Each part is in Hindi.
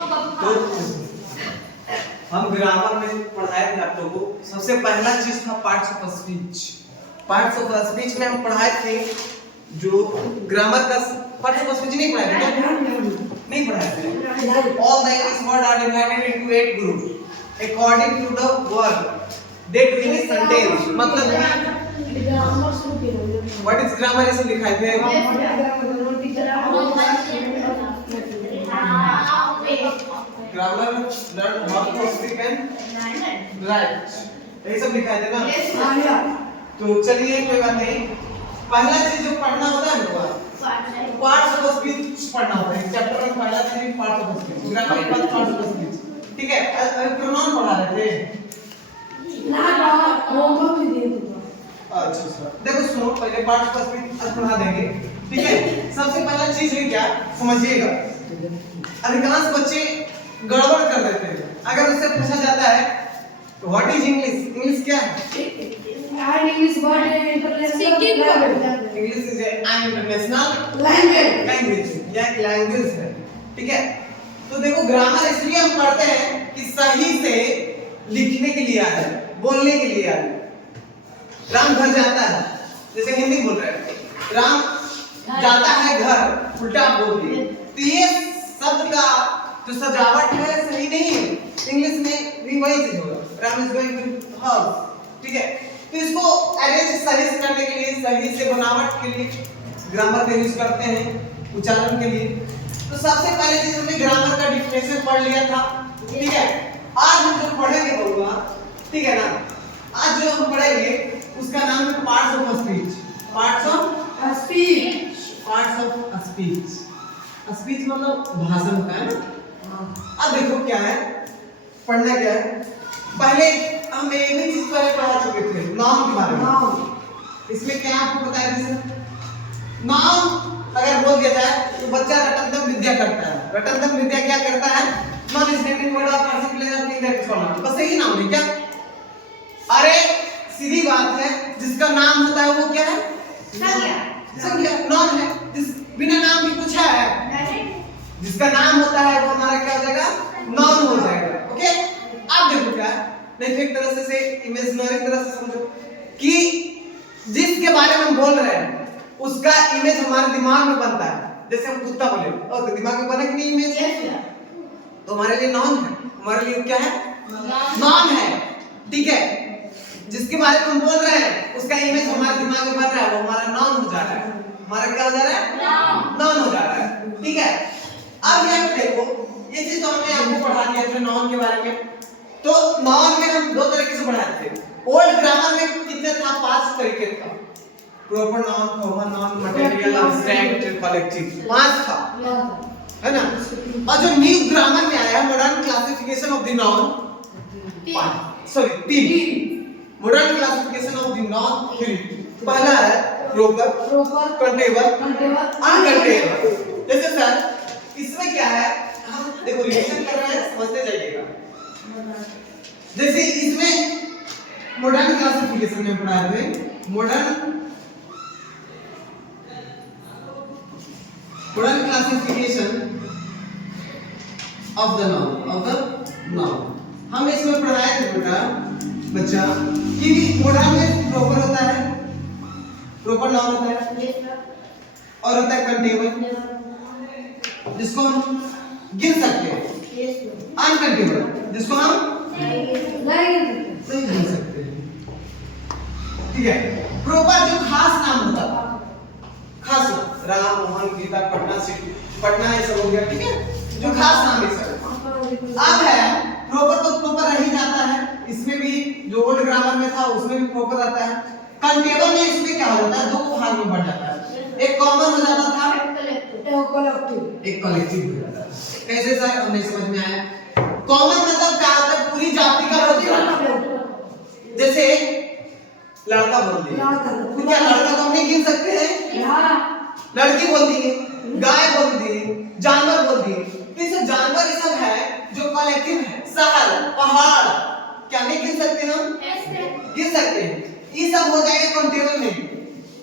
तो हम ग्रामर में पढ़ाए थे आप लोगों को। सबसे पहला चीज था parts of speech. Parts of speech में हम पढ़ाए थे जो ग्रामर का पार्ट्स ऑफ स्पीच नहीं पढ़ाए थे क्या? नहीं पढ़ाए थे। All the English words are divided into 8 groups according to the word that in a sentence। मतलब what is grammar इसमें लिखा है grammar learn how to speak and write, यही सब लिखा है ना। तो चलिए कोई बात नहीं। पहला चीज जो पढ़ना होता है ना पार्ट्स ऑफ स्पीच पढ़ना होता है। चैप्टर में पहला चीज पार्ट्स ऑफ स्पीच, ग्रामर के बाद पार्ट्स ऑफ स्पीच। ठीक है, अभी प्रोनाउन पढ़ा रहे थे ना, होमवर्क भी दे दूंगा। अच्छा सर, देखो सुनो, पहले पार्ट्स ऑफ स्पीच आज पढ़ा देंगे। ठीक है, सबसे पहला चीज है क्या, समझिएगा। अधिकांश बच्चे गड़बड़ कर देते हैं। अगर उससे पूछा जाता है तो व्हाट इज इंग्लिश, इंग्लिश क्या है? इंग्लिश वर्ड है international language. English is an international language या एक लैंग्वेज है। ठीक है, तो देखो ग्रामर इसलिए हम पढ़ते हैं कि सही से लिखने के लिए आए, बोलने के लिए आए। राम घर जाता है, जैसे हिंदी बोल रहे हैं, राम जाता है घर, उल्टा बोल दिए तो ये शब्द का जो सजावट है सही नहीं है। इंग्लिश में भी वही चीज होगा, Ram is going to house. ठीक है, तो इसको अरेंज सही से करने के लिए, सही से बनावट के लिए ग्रामर का यूज करते हैं, उच्चारण के लिए। तो सबसे पहले चीज हमने ग्रामर का डिफिनेशन पढ़ लिया था। ठीक है, आज हम जो पढ़ेंगे बउआ, ठीक है ना, आज जो हम पढ़ेंगे उसका नाम है parts of speech. Parts of speech, parts of speech. Speech मतलब भाषण होता है ना। अब देखो क्या है, पढ़ना क्या है। पहले हम एक ही चीज पहले पढ़ा चुके थे, नाउन के बारे में। इसमें क्या आपको बताया, जैसे नाउन अगर बोल दिया जाए तो बच्चा रटनदम विद्या करता है। रटनदम विद्या क्या करता है? Non standing word of particular of index form. बस यही नाम है क्या? अरे सीधी बात है, जिसका नाम होता है वो क्या है? संज्ञा, नाउन है। जिस बिना नाम के कुछ है, जिसका नाम होता है वो हमारा क्या हो जाएगा? नाउन हो जाएगा। ओके, अब देखो क्या है, नहीं एक तरह से इमेजिनरी तरह से समझो कि जिसके बारे में हम बोल रहे हैं उसका इमेज हमारे दिमाग में बनता है। जैसे हम कुत्ता बोले और तो दिमाग में बना कि नहीं इमेज है, तो हमारे लिए नाउन है। हमारे लिए क्या है? नाउन है। ठीक है, जिसके बारे में हम बोल रहे हैं उसका इमेज हमारे दिमाग में बन रहा है, वो हमारा नाउन हो जा रहा है। हमारा क्या हो जा रहा है? नाउन हो जा रहा है। ठीक है, अब यहाँ पे देखो, ये चीज तो हमने आपको पढ़ा दिया था नाउन के बारे में। तो नाउन में हम दो तरीके से पढ़ाए थे। ओल्ड ग्रामर में कितने था? 5 तरीके था। Proper noun, common noun, material, abstract, collective, 5 था, है ना। और जो न्यू ग्रामर में आया है, modern classification of the noun, 3 modern classification of the noun 3। पहला है प्रॉपर, कंटेबल, अनकंटेबल। जैसे सर इसमें क्या है, हम देखो रिलेशन कर रहे हैं, समझते जाइएगा। जैसे इसमें मॉडर्न क्लासिफिकेशन में पढ़ाए थे, modern classification of the noun, हम इसमें पढ़ाए थे बेटा बच्चा कि मॉडर्न में प्रॉपर होता है, प्रॉपर नाउन होता है, और होता है कंटेबल जिसको हम गिन सकते हैं, अनकंटेबल जिसको हम नहीं गिन सकते। ठीक है, प्रॉपर जो खास नाम होता था, खास नाम, राम, मोहन, गीता, पटना ये सब हो गया। ठीक है, जो खास नाम है सर। अब है प्रॉपर, तो प्रॉपर रह ही जाता है। इसमें भी जो ओल्ड ग्रामर में था उसमें भी प्रॉपर आता है। कंटेबल में इसमें क्या हो जाता है, 2 भाग में बढ़ जाता है। एक कॉमन हो जाता था, एक कलेक्टिव हो जाता है। कैसे सर, हमें समझ में आया। कॉमन मतलब क्या होता है? पूरी जाति का बोल दिया। जैसे लड़का बोल दिया, तो क्या लड़का को हम नहीं गिन सकते हैं? लड़की बोल दिए, गाय बोल दिए, जानवर बोल दिए। तो ये सब जानवर ये सब है जो कलेक्टिव है। शहर, पहाड़, क्या नहीं गिन सकते हम? गिन सकते हैं। ये सब हो जाएगा कंटेबल में।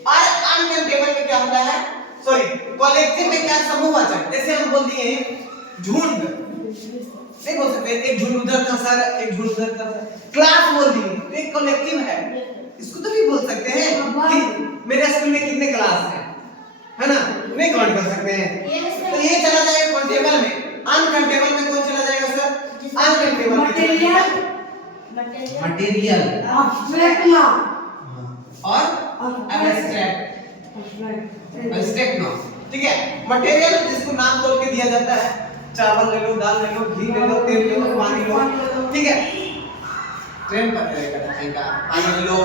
और अनकंटेबल में क्या होता है? सॉरी, कलेक्टिव में क्या? समूहवाचक। जैसे हम बोल दिए झुंड, नहीं बोल सकते एक झुंड उधर था सर, एक झुंड उधर था सर। क्लास बोल दी तो एक कलेक्टिव है, इसको तो भी बोल सकते हैं कि मेरे स्कूल में कितने क्लास हैं, है ना, नहीं काउंट कर सकते हैं। तो ये चला जाएगा काउंटेबल में। अनकाउंटेबल में कौन चला जाएगा सर? अनकाउंटेबल में मटेरियल और एब्स्ट्रैक्ट नाउन, ठीक है। मटेरियल जिसको नाम तोड़ के दिया जाता है, चावल ले लो, दाल ले लो, घी ले लो, तेल ले लो, पानी लो, ठीक है। ट्रेन पर रहेगा का पानी ले लो।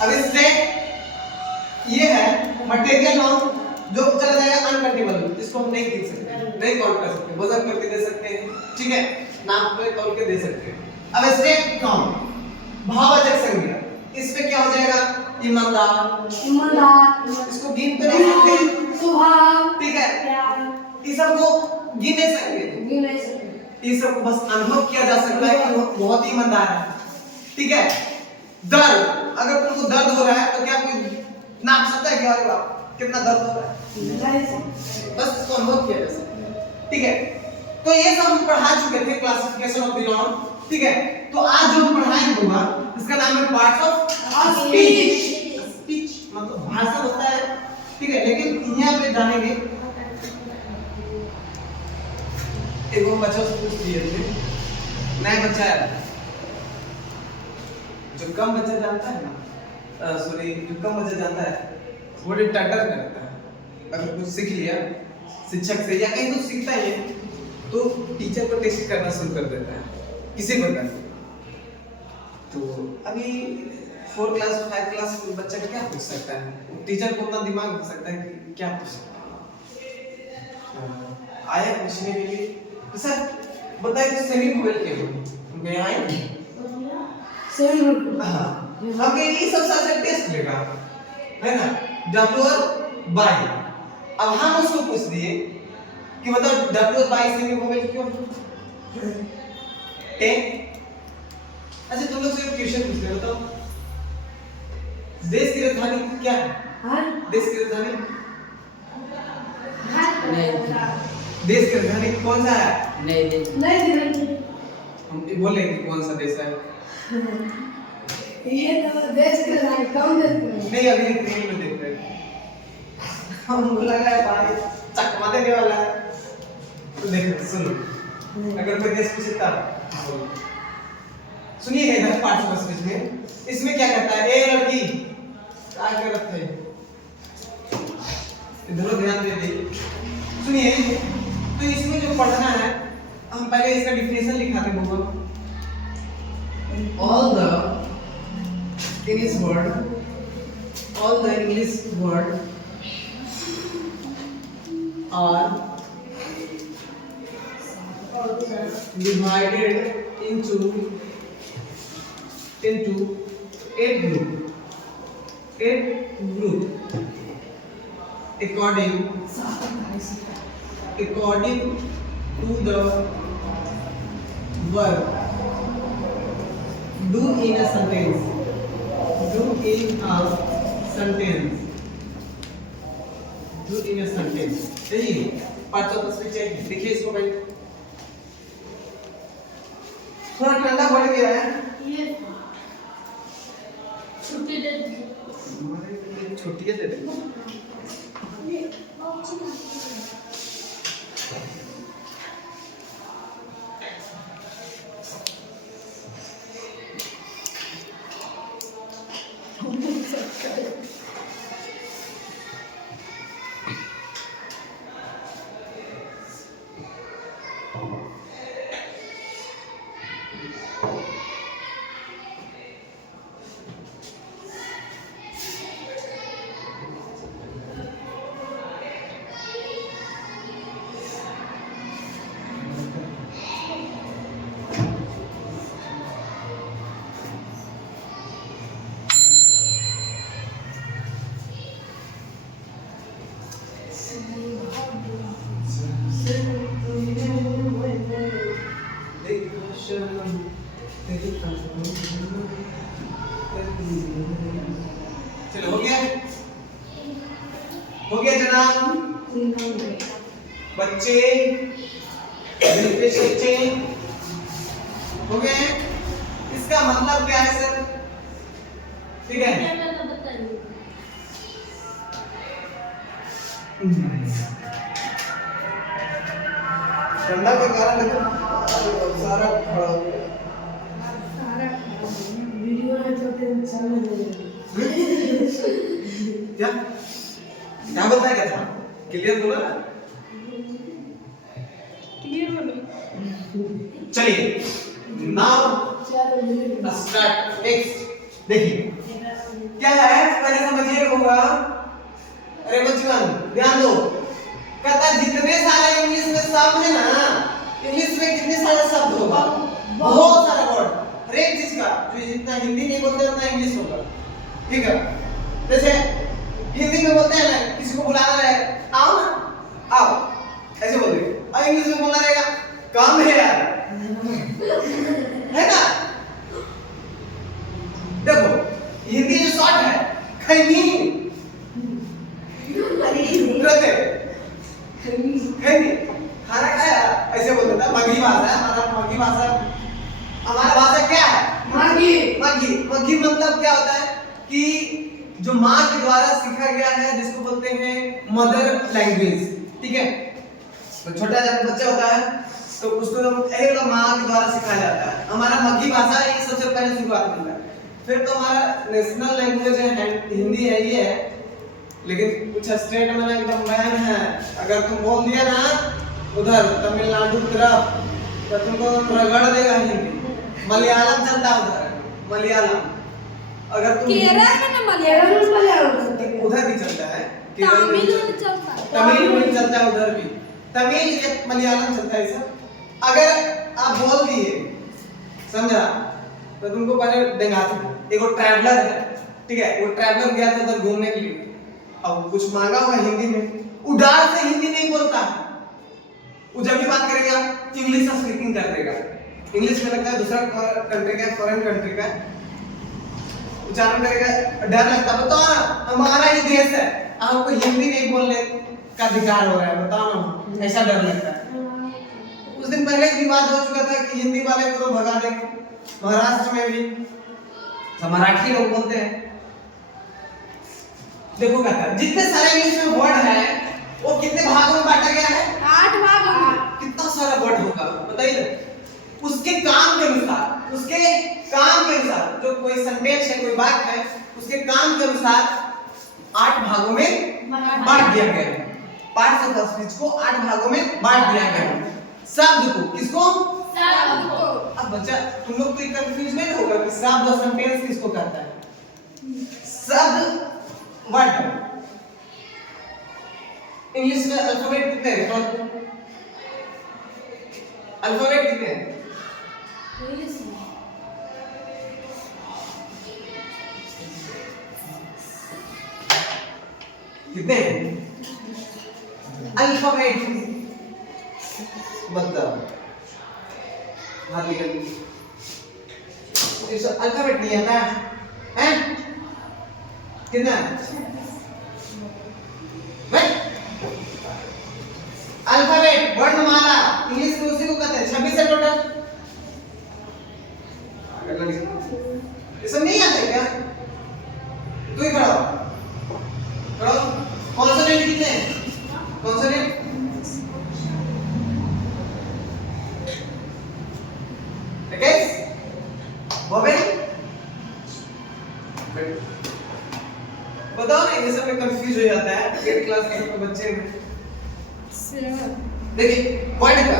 अब इससे ये है मटेरियल नाउन जो चला जाएगा अनकाउंटेबल, जिसको हम नहीं गिन सकते, नहीं काउंट कर सकते, वजन करके दे सकते हैं, ठीक है, नाम पे तोड़ के दे सकते हैं। अब एब्स्ट्रैक्ट नाउन भाववाचक संज्ञा, इस पे क्या हो जाएगा? ईमानदार, इसको गिन तो नहीं सकते, स्वभाव, ठीक है, ये सब को गिन नहीं सकते, ये सब को बस अनुभव किया जा सकता है कि वो बहुत ही ईमानदार है, ठीक है। दर्द, अगर तुमको दर्द हो रहा है तो क्या कोई नाप सकता है कि अरे बाप कितना दर्द हो रहा है? बस इसको अनुभव किया जा सकता है, ठीक है। तो ये सब हम पढ़ा चुके थे, क्लासिफिकेशन ऑफ द नाउन, ठीक है। तो आज जो हम पढ़ाएंगे इसका नाम है पार्ट्स ऑफ स्पीच। स्पीच मतलब भाषण होता है, ठीक है, लेकिन यहाँ पे जानेंगे। एक वो बच्चा से पूछ दिए थे, नया बच्चा है, जो कम बच्चा जानता है ना, सॉरी, जो कम बच्चा जानता है वो टटर करता है। अगर कुछ सीख लिया शिक्षक से या कहीं कुछ सीखता है तो टीचर को टेस्ट करना शुरू कर देता है किसी प्रकार। तो अभी 4 क्लास 5 क्लास बच्चा क्या पूछ सकता है? टीचर को अपना दिमाग हो सकता है कि क्या पूछ सकता है। आया पूछने के लिए तो सर बताइए तो सेमी वोवेल क्या होगी? उनके यहाँ आए सेमी वोवेल, हाँ, हम ये सब साथ टेस्ट लेगा, है ना, W और बाई। अब हम उसको पूछ दिए कि मतलब W और बाई सेमी वोवेल क्यों? अच्छा तुम लोग से एक क्वेश्चन पूछ रहे हो, बताओ देश की राजधानी क्या है? देश की राजधानी, देश की राजधानी कौन सा है? नहीं हम बोले कि कौन सा देश है? ये तो देश के राजधानी कौन देश है? नहीं अभी ट्रेन में देख रहे हैं, हमको लगा है भाई चकमा देने वाला है। तो देखो सुनो, अगर कोई देश पूछता सुनिए इधर पार्ट्स ऑफ स्पीच में, इसमें क्या करता है? ए लड़की क्या कर रहे हैं, इधर ध्यान दे दे, सुनिए। तो इसमें जो पढ़ना है हम पहले इसका डिफिनेशन लिखाते हैं। All the English word are divided into 8 group according to the verb do in a sentence, सही पार्ट्स ऑफ स्पीच है। देखिए इसको भाई थोड़ा ठंडा पड़ गया है, ये छुट्टी दे दो, छुट्टी दे दे। चलो हो गया जनाब। बच्चे, दिल के सच्चे हो गए हैं। इसका मतलब क्या है सर? ठीक है, ठंडा के कारण देखो सारा खड़ा हो गया। वीडियो में छोटे चल क्या क्या बोलता है? क्या क्लियर बोला? क्लियर बोलो। चलिए नाउ स्टार्ट। नेक्स्ट देखिए क्या है, पहले समझिए होगा। अरे बच्चों ध्यान दो, कहता है जितने सारे इंग्लिश में शब्द है ना, इंग्लिश में कितने सारे शब्द होगा? बहुत सारे वर्ड, हर एक चीज का जो जितना हिंदी नहीं बोलते उतना इंग्लिश होगा। ठीक है, जैसे हिंदी में बोलते हैं ना, किसी को बुलाना है आओ ना आओ, ऐसे बोलते हैं, और इंग्लिश में बोलना रहेगा काम है यार, है ना? देखो हिंदी जो शॉर्ट है खैनी रहते खैनी खाना खाया, ऐसे बोलते था। मगही भाषा है हमारा, मगही भाषा। हमारा भाषा क्या है? मगी। मगही। मगही मतलब क्या होता है कि जो माँ के द्वारा सीखा गया है, जिसको बोलते हैं मदर लैंग्वेज। ठीक है, तो छोटा जब बच्चा होता है तो उसको एक माँ के द्वारा सिखाया जाता है। हमारा मगही भाषा ये सबसे पहले शुरुआत में है। फिर तो हमारा नेशनल लैंग्वेज है हिंदी है, ये है। लेकिन कुछ स्टेट में ना एकदम बैन है, अगर तुम बोल दिया ना उधर तमिलनाडु तरफ तो तुमको रगड़ देगा हिंदी। मलयालम चलता है उधर, मलयालम। अगर तुम केरल में ना मलयालम उधर भी चलता है, तमिल में चलता है, तमिल में चलता है उधर भी, तमिल या मलयालम चलता है सब। अगर आप बोल दिए समझा तो तुमको पहले देंगाते। एक वो ट्रैवलर है, ठीक है, वो ट्रैवलर गया था उधर घूमने के लिए, अब कुछ मांगा होगा हिंदी में, उड़ान से हिंदी नहीं बोलता, वो जब भी बात करेगा इंग्लिश में स्पीकिंग कर देगा। इंग्लिश में लगता है दूसरा कंट्री का, फॉरेन कंट्री का उच्चारण करेगा, डर लगता है। बताओ ना, हमारा ही देश है, आपको हिंदी नहीं बोलने का अधिकार हो रहा है, बताओ ना, ऐसा डर लगता है। उस दिन पहले एक विवाद हो चुका था कि हिंदी वाले को तो भगा देंगे। महाराष्ट्र में भी मराठी लोग बोलते हैं। देखो क्या था, जितने सारे इंग्लिश में वर्ड है वो कितने भागों में बांटा गया है? 8 भाग में। कितना सारा वर्ड होगा बताइए? उसके काम के अनुसार, उसके काम के अनुसार, जो कोई सेंटेंस है, कोई वाक्य है, उसके काम के अनुसार 8 भागों में बांट दिया गया है। पार्ट्स ऑफ द स्पीच को 8 भागों में बांट दिया गया है। शब्द को, किसको? शब्द को। अब बच्चा तुम लोग कोई कंफ्यूज नहीं होगा कि शब्द और सेंटेंस किसको कहता है? शब्द वर्ड। इंग्लिश में अल्फाबेट कितने हैं? अल्फाबेट कितने हैं? इंग्लिश में कितने हैं? अल्फाबेट मतलब हाथ निकल इस अल्फाबेट नहीं आता है? कितना? अल्फाबेट वर्णमाला इंग्लिश में उसी को कहते हैं। 26 है टोटल। ये सब नहीं आता क्या? तू ही खड़ा हो, खड़ा हो। कॉन्सोनेंट कितने हैं? कॉन्सोनेंट बताओ ना, ये सब में कंफ्यूज हो जाता है 8th क्लास के बच्चे में। देखिए वर्ड का,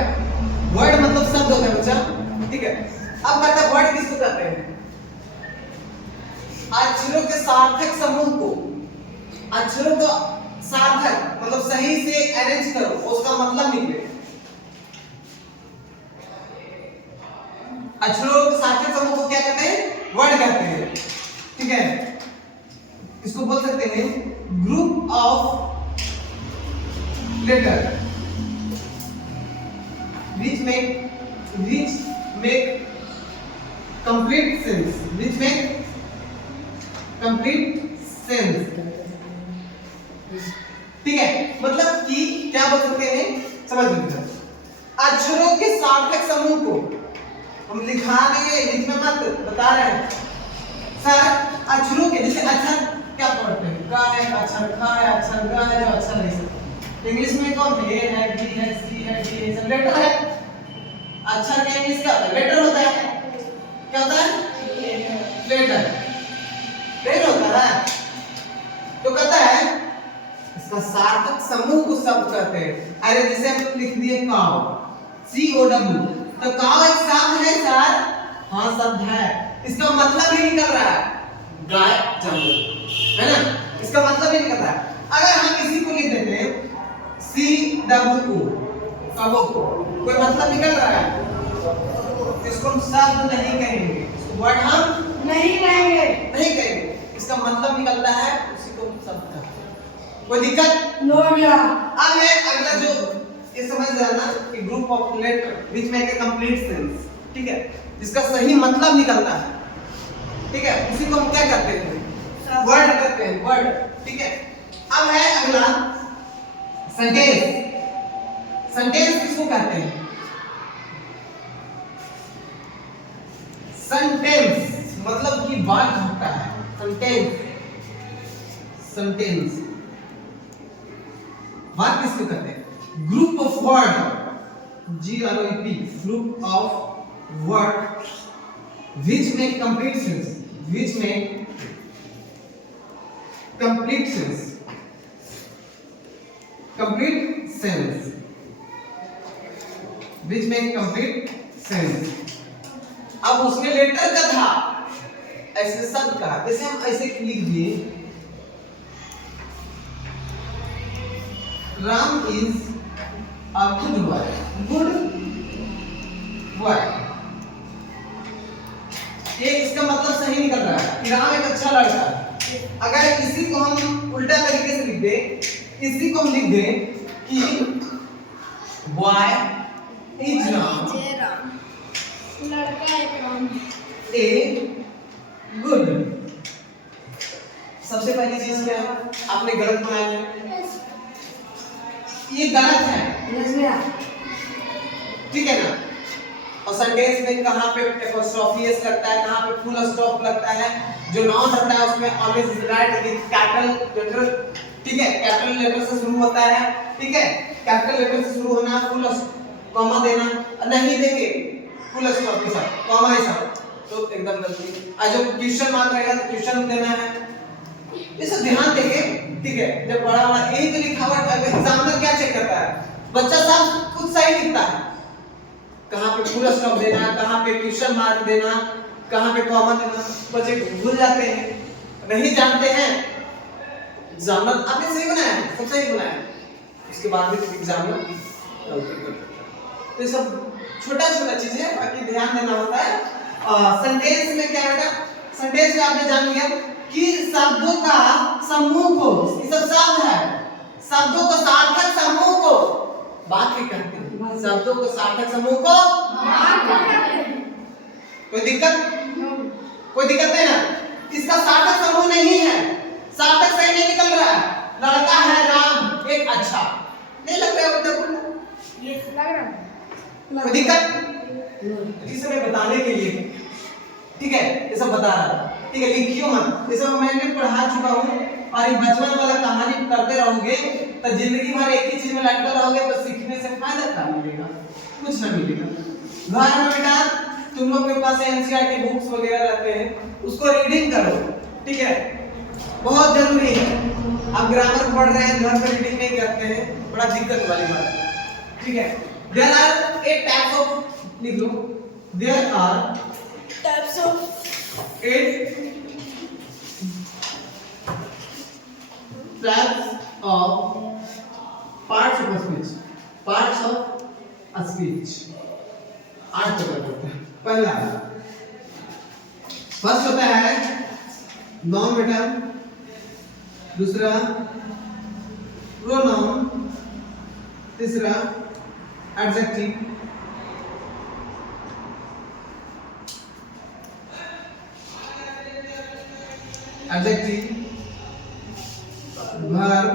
वर्ड मतलब शब्द होता है बच्चा, ठीक है। अब कहता है वर्ड किसको कहते हैं? अक्षरों के सार्थक समूह को, अक्षरों का सार्थक मतलब सही से अरेंज करो, उसका मतलब निकले। अक्षरों के सार्थक समूह को क्या कहते हैं? वर्ड कहते हैं, ठीक है। इसको बोल सकते हैं group of letter which make complete sense, which make complete sense, ठीक है। मतलब कि क्या बोल सकते हैं? समझ लीजिए, अक्षरों के सार्थक समूह को हम लिखाने लिखने मत बता रहे हैं सर। अक्षरों के जैसे अक्षर क्या पढ़ते हैं, क है अक्षर, ख है अक्षर, ग है जो अक्षर है। इंग्लिश में कौन है, ए है, बी है, सी है, डी है, सब लेटर है। अक्षर का इंग्लिश क्या होता है, लेटर होता है। क्या होता है, लेटर, लेटर होता है। तो कहता है इसका सार्थक समूह को शब्द कहते हैं। अरे जैसे हम लिख दिए काव, COW, तो काव एक शब्द है सर, हाँ शब्द है, इसका मतलब ही निकल रहा है गाय जंगल, है ना, इसका मतलब ही निकल रहा है। अगर हम इसी को लिख देते हैं CWO, कवो को, कोई मतलब निकल रहा है, इसको हम शब्द नहीं कहेंगे, इसको वर्ड हम नहीं कहेंगे, नहीं कहेंगे, इसका मतलब निकलता है, उसी को शब्द कहते हैं। कोई दिक्कत? नो भैया। अब है अगला जो ये समझ जाना कि group of letter which make a complete sense, ठीक है, जिसका सही मतलब निकलता है, ठीक है, उसी को हम क्या करते हैं, वर्ड करते हैं, वर्ड, ठीक है। अब है अगला सेंटेंस। सेंटेंस किसको कहते हैं, सेंटेंस मतलब कि वाक्य होता है, सेंटेंस, सेंटेंस वाक्य किसको कहते हैं, group of word, GROUP, group of word which make complete sense, which make complete sense, complete sense, which make complete sense। अब उसमें लेटर का था, ऐसे शब्द का, जैसे हम ऐसे लिख दिए Ram is a good boy, good boy, ये इसका मतलब सही निकल रहा है कि राम एक अच्छा लड़का है। अगर इसी को हम उल्टा तरीके से लिख दें, इसी को हम लिख दें कि बॉय इज राम, लड़का एक राम ए गुड। सबसे पहली चीज क्या है, आपने गलत बनाया है, ये गलत है, ठीक है ना। और सेंटेंस में कहां पे एपोस्ट्रोफी एस लगता है, कहां पे फुल स्टॉप लगता है, जो नाउन रहता है उसमें always write with capital letter, ठीक है, कैपिटल लेटर से शुरू होता है, ठीक है, कैपिटल लेटर से शुरू होना, फुल कॉमा देना, नहीं देंगे फुल स्टॉप के साथ कॉमा के साथ तो एकदम गलती। आज जो क्वेश्चन मार्क रहेगा तो क्वेश्चन देना है, इसे ध्यान देंगे, ठीक है। जब बड़ा बड़ा यही तो लिखावट एग्जामिनर क्या चेक करता है, बच्चा सब खुद सही लिखता है, कहां पे फुल स्टॉप देना, कहां पे क्वेश्चन मार्क देना, कहां पे कॉमा देना, बच्चे भूल जाते हैं, नहीं जानते हैं। एग्जामिनर आपने सही बनाया, सब सही बनाया, उसके बाद भी एग्जामिनर गलती करता है। तो ये सब छोटा छोटा चीज है, बाकी ध्यान देना होता है। सेंटेंस में क्या होता है, सेंटेंस में आपने जान लिया कि शब्दों का समूह को, ये सब शब्द है, शब्दों का सार्थक समूह को वाक्य कहते हैं, शब्दों को सार्थक समूह को वाक्य कहते हैं। कोई दिक्कत? कोई दिक्कत नहीं ना, इसका सार्थक समूह नहीं है, सार्थक सही नहीं निकल रहा है, लड़का है राम एक अच्छा नहीं लग रहा है, ये लग रहा है। कोई दिक्कत? इसे मैं बताने के लिए, ठीक है, ये सब बता रहा था, ठीक है, लिखियो मत, ये सब मैंने पढ़ा चुका हूँ, और ये बचपन वाला कहानी करते रहोगे तो जिंदगी भर एक ही चीज में लटके रहोगे तो सीखने से फायदा क्या मिलेगा, कुछ ना मिलेगा। घर में बेटा तुम लोग के पास एनसीईआरटी बुक्स वगैरह रहते हैं, उसको रीडिंग करो, ठीक है, बहुत जरूरी है। आप ग्रामर पढ़ रहे हैं, घर पर रीडिंग नहीं करते हैं, बड़ा दिक्कत वाली बात है, ठीक है। देयर आर 8 टाइप्स ऑफ, लिख लो, there are types of 8 types of parts of speech, parts of speech, 8 प्रकार होते हैं। पहला फर्स्ट होता है नाउन बेटा, दूसरा प्रोनाउन, तीसरा एडजेक्टिव, verb,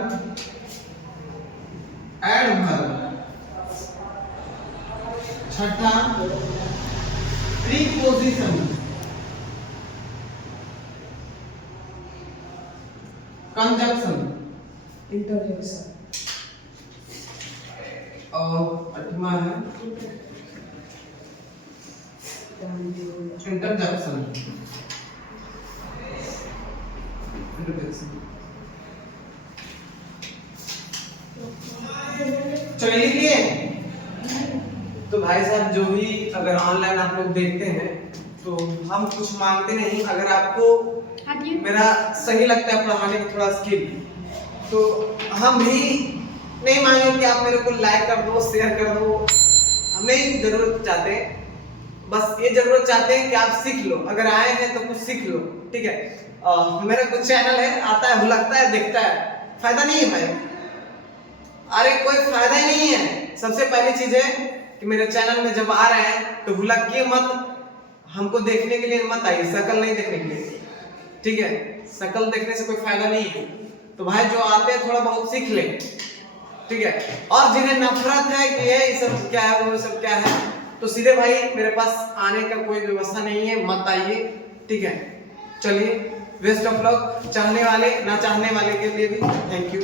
adverb, छठा प्रीपोजिशन, कंजक्शन, इंटरजेक्शन, और आठवां है इंटरजेक्शन। चलिए लिए। तो भाई साहब जो भी अगर ऑनलाइन आप लोग देखते हैं तो हम कुछ मांगते नहीं, अगर आपको मेरा सही लगता है पढ़ाने का थोड़ा स्किल तो हम भी नहीं मांगे कि आप मेरे को लाइक कर दो, शेयर कर दो। हम नहीं जरूरत चाहते, बस ये जरूरत चाहते हैं कि आप सीख लो। अगर आए हैं तो कुछ सीख लो, ठीक है। मेरा कुछ चैनल है, आता है, हुलकता है, देखता है, फायदा नहीं है भाई। अरे कोई फायदा ही नहीं है। सबसे पहली चीज है कि मेरे चैनल में जब आ रहे हैं तो हुलकिए मत, हमको देखने के लिए मत आइए, शकल नहीं देखने के लिए, ठीक है। शकल देखने से कोई फायदा नहीं है। तो भाई जो आते हैं थोड़ा बहुत सीख ले, ठीक है। और जिन्हें नफरत है कि ये सब क्या है, वो सब क्या है, तो सीधे भाई मेरे पास आने का कोई व्यवस्था नहीं है, मत आइए, ठीक है। चलिए, बेस्ट ऑफ लक, चाहने वाले ना चाहने वाले के लिए भी थैंक यू।